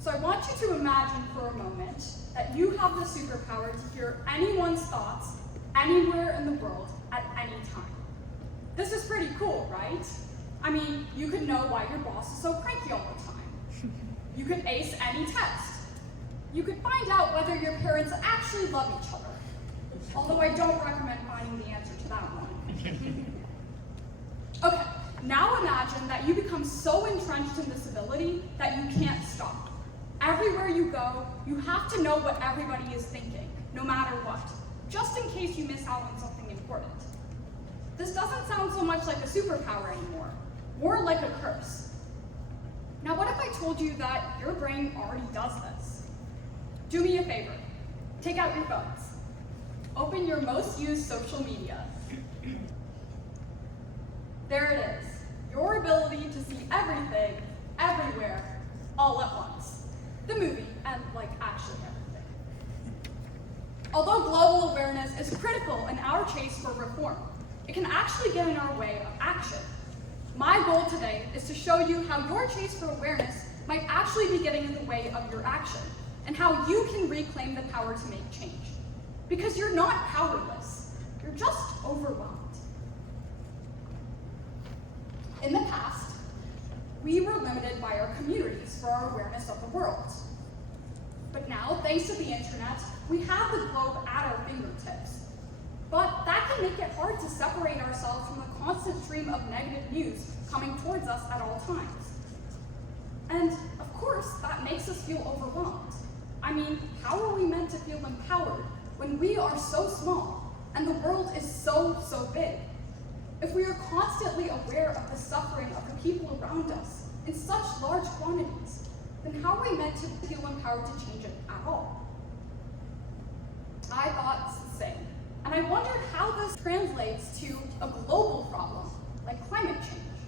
So I want you to imagine for a moment that you have the superpower to hear anyone's thoughts anywhere in the world at any time. This is pretty cool, right? I mean, you could know why your boss is so cranky all the time. You could ace any test. You could find out whether your parents actually love each other. Although I don't recommend finding the answer to that one. Okay, now imagine that you become so entrenched in this ability that you can't stop. Everywhere you go, you have to know what everybody is thinking, no matter what, just in case you miss out on something important. This doesn't sound so much like a superpower anymore, more like a curse. Now what if I told you that your brain already does this? Do me a favor, take out your phones. Open your most used social media. There it is, your ability to see everything, everywhere, all at once. The movie, and actually everything. Although global awareness is critical in our chase for reform, it can actually get in our way of action. My goal today is to show you how your chase for awareness might actually be getting in the way of your action, and how you can reclaim the power to make change. Because you're not powerless, you're just overwhelmed. In the past, we were limited by our communities for our awareness of the world. But now, thanks to the internet, we have the globe at our fingertips. But that can make it hard to separate ourselves from the constant stream of negative news coming towards us at all times. And of course, that makes us feel overwhelmed. I mean, how are we meant to feel empowered when we are so small and the world is so big? If we are constantly aware of the suffering of the people around us in such large quantities, then how are we meant to feel empowered to change it at all? I thought the same, and I wondered how this translates to a global problem, like climate change.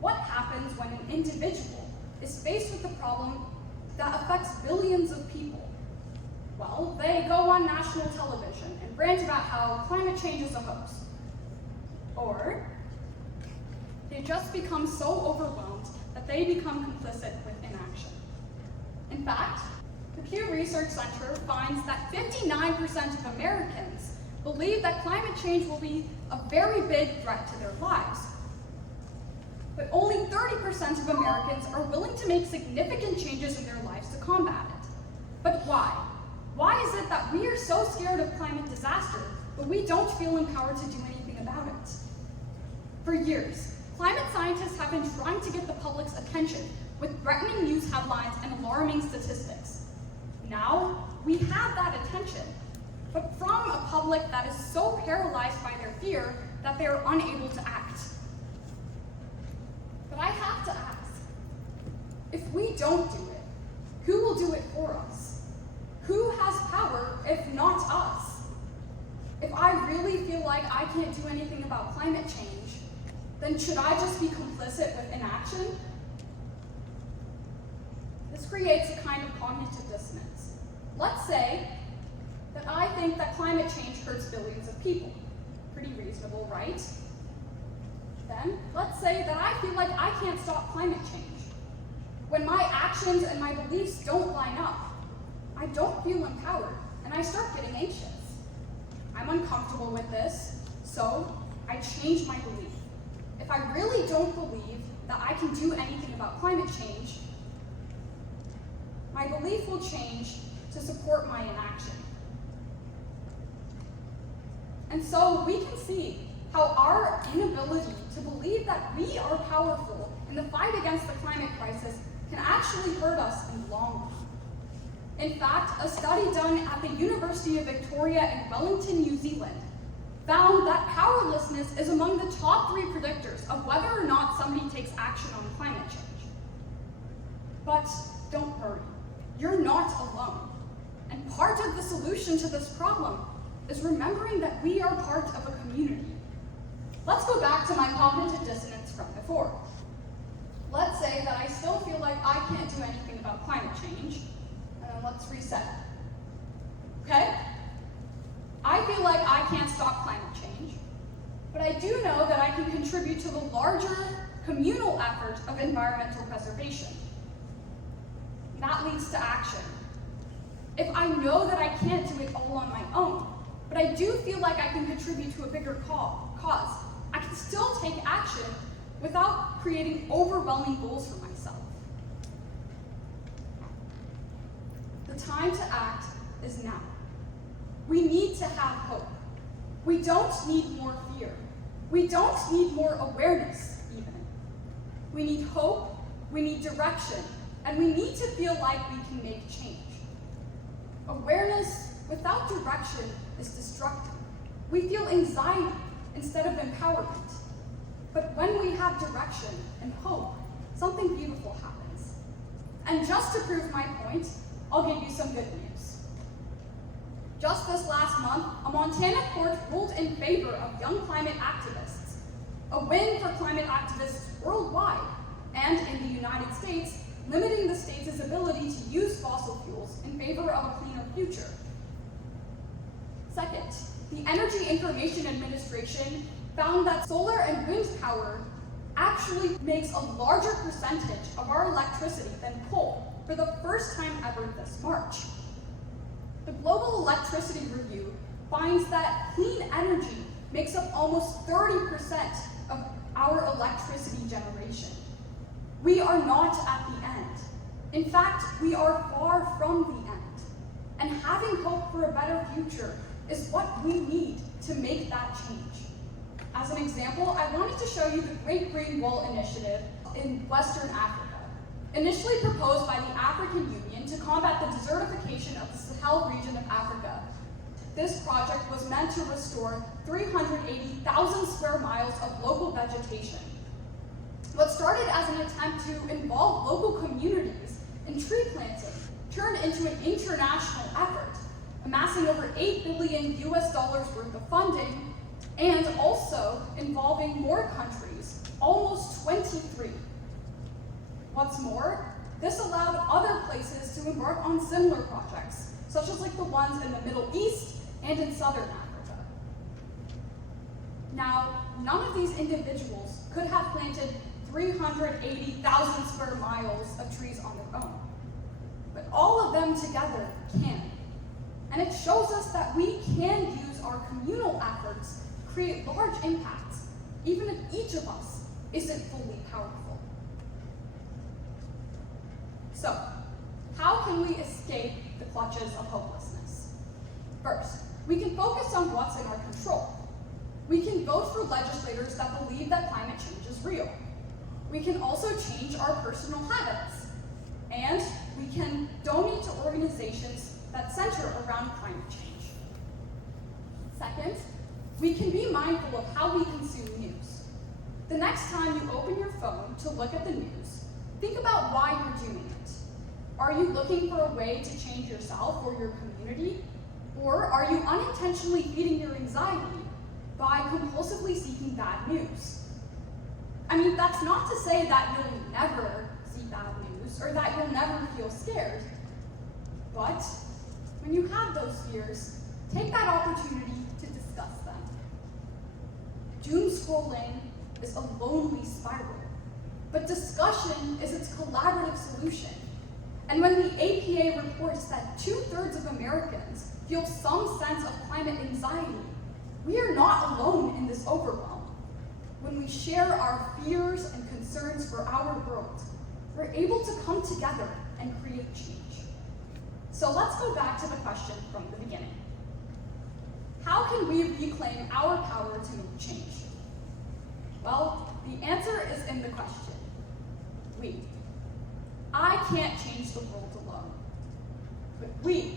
What happens when an individual is faced with a problem that affects billions of people? Well, they go on national television and rant about how climate change is a hoax. Or they just become so overwhelmed that they become complicit with inaction. In fact, the Pew Research Center finds that 59% of Americans believe that climate change will be a very big threat to their lives. But only 30% of Americans are willing to make significant changes in their lives to combat it. But why? Why is it that we are so scared of climate disaster, but we don't feel empowered to do anything about it? For years, climate scientists have been trying to get the public's attention with threatening news headlines and alarming statistics. Now, we have that attention, but from a public that is so paralyzed by their fear that they are unable to act. But I have to ask, if we don't do it, who will do it for us? Who has power if not us? If I really feel like I can't do anything about climate change, then should I just be complicit with inaction? This creates a kind of cognitive dissonance. Let's say that I think that climate change hurts billions of people. Pretty reasonable, right? Then, let's say that I feel like I can't stop climate change. When my actions and my beliefs don't line up, I don't feel empowered, and I start getting anxious. I'm uncomfortable with this, so I change my belief. If I really don't believe that I can do anything about climate change, my belief will change to support my inaction. And so we can see how our inability to believe that we are powerful in the fight against the climate crisis can actually hurt us in the long run. In fact, a study done at the University of Victoria in Wellington, New Zealand, found that powerlessness is among the top 3 predictors of whether or not somebody takes action on climate change. But don't worry, you're not alone. And part of the solution to this problem is remembering that we are part of a community. Let's go back to my cognitive dissonance from before. Let's say that I still feel like I can't do anything about climate change, and then let's reset. Okay? I feel like I can't stop climate change, but I do know that I can contribute to the larger communal effort of environmental preservation. that leads to action. If I know that I can't do it all on my own, but I do feel like I can contribute to a bigger cause, I can still take action without creating overwhelming goals for myself. The time to act is now. We need to have hope. We don't need more fear. We don't need more awareness, even. We need hope, we need direction, and we need to feel like we can make change. Awareness without direction is destructive. We feel anxiety instead of empowerment. But when we have direction and hope, something beautiful happens. And just to prove my point, I'll give you some good news. Just this last month, a Montana court ruled in favor of young climate activists, a win for climate activists worldwide, and in the United States, limiting the state's ability to use fossil fuels in favor of a cleaner future. Second, the Energy Information Administration found that solar and wind power actually makes a larger percentage of our electricity than coal for the first time ever this March. The Global Electricity Review finds that clean energy makes up almost 30% of our electricity generation. We are not at the end. In fact, we are far from the end. And having hope for a better future is what we need to make that change. As an example, I wanted to show you the Great Green Wall Initiative in Western Africa. Initially proposed by the African Union to combat the desertification of the Sahel region of Africa, this project was meant to restore 380,000 square miles of local vegetation. What started as an attempt to involve local communities in tree planting turned into an international effort, amassing over $8 billion worth of funding, and also involving more countries, almost 23. What's more, this allowed other places to embark on similar projects, such as like the ones in the Middle East and in Southern Africa. Now, none of these individuals could have planted 380,000 square miles of trees on their own, but all of them together can. And it shows us that we can use our communal efforts to create large impacts, even if each of us isn't fully powerful. So, how can we escape the clutches of hopelessness? First, we can focus on what's in our control. We can vote for legislators that believe that climate change is real. We can also change our personal habits. And we can donate to organizations that center around climate change. Second, we can be mindful of how we consume news. The next time you open your phone to look at the news, think about why you're doing it. Are you looking for a way to change yourself or your community? Or are you unintentionally feeding your anxiety by compulsively seeking bad news? I mean, that's not to say that you'll never see bad news or that you'll never feel scared. But when you have those fears, take that opportunity to discuss them. Doom scrolling is a lonely spiral, but discussion is its collaborative solution. And when the APA reports that 2/3 of Americans feel some sense of climate anxiety, we are not alone in this overwhelm. When we share our fears and concerns for our world, we're able to come together and create change. So let's go back to the question from the beginning. How can we reclaim our power to make change? Well, the answer is in the question. We. I can't change the world alone, but we